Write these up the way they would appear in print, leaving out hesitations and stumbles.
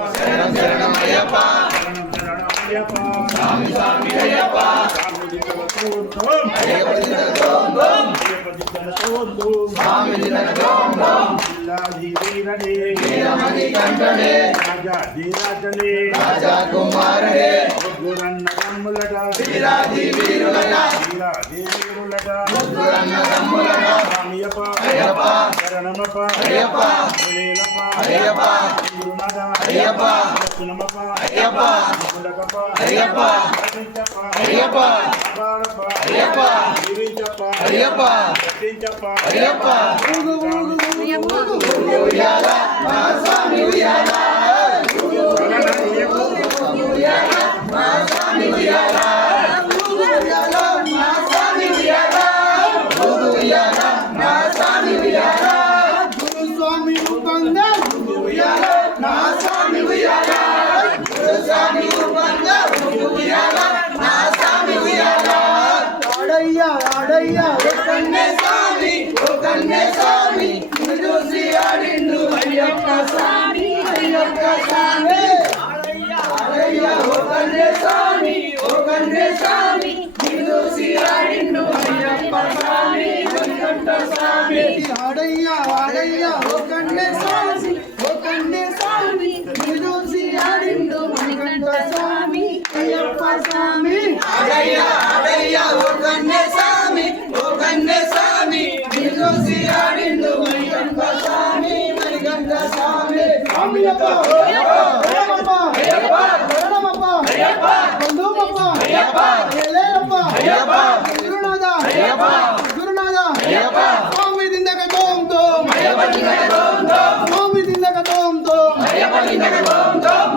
శరణం శరణం అయ్యప్ప స్వామి స్వామి అయ్యప్ప అయ్యప్ప స్వామి వీరమణి కంఠనే రాజా కుమారుడే వీరాది వీరులట అయ్యప్ప శరణమప్ప అయ్యప్ప అయ్యప్ప అయ్యప్ప అయ్యప్ప అయ్యప్ప అయ్యప్ప అయ్యప్ప అయ్యప్ప అయ్యప్ప ఉయ్యాల మా స్వామి ఉయ్యాల ఉయ్యాల మా స్వామి ఉయ్యాల ఉయ్యాల మా స్వామి ఉయ్యాల ఉయ్యాల మా స్వామి ఉయ్యాల గురు స్వామి రూపంగా ఉయ్యాల నా స్వామి ఉయ్యాల గురు స్వామి రూపంగా ఉయ్యాల నా స్వామి ఉయ్యాల ఆడయ్యా ఓ కన్నే స్వామి చూసి ఆడిండు అయ్యప్ప స్వామి ఆడయ్యా ఓ కన్నే స్వామి చూసి ఆడిండు అయ్యప్ప స్వామి ఆడయ్యా ఓ కన్నే స్వామి చూసి ఆడిండు మణికంఠ స్వామి అయ్యప్ప స్వామి ఆడయ్యా ఓ కన్నే స్వామి చూసి ఆడిండు మణికంఠ స్వామి స్వామి స్వామి దిందక తోం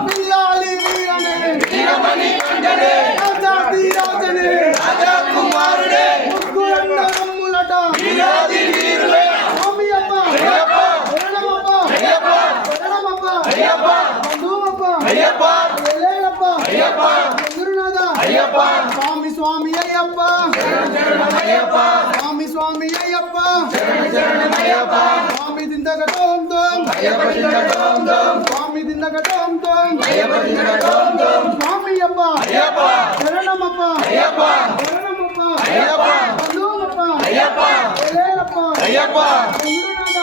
పిల్లాలి వీరమణి రాజాది రాజా కుమారుడే ముగ్గురన్న రమ్ములట వీరాది వీరులే స్వామి అప్ప శరణమప్ప అయ్యప్ప ఎలేలప్ప గురునాథ అయ్యప్ప స్వామి అయ్యప్ప అయ్యప్ప స్వామి అయ్యప్ప స్వామి దిందక తోం స్వామి దిందక తోం స్వామి అప్ప శరణమప్ప ఎలేలప్ప గురునాథ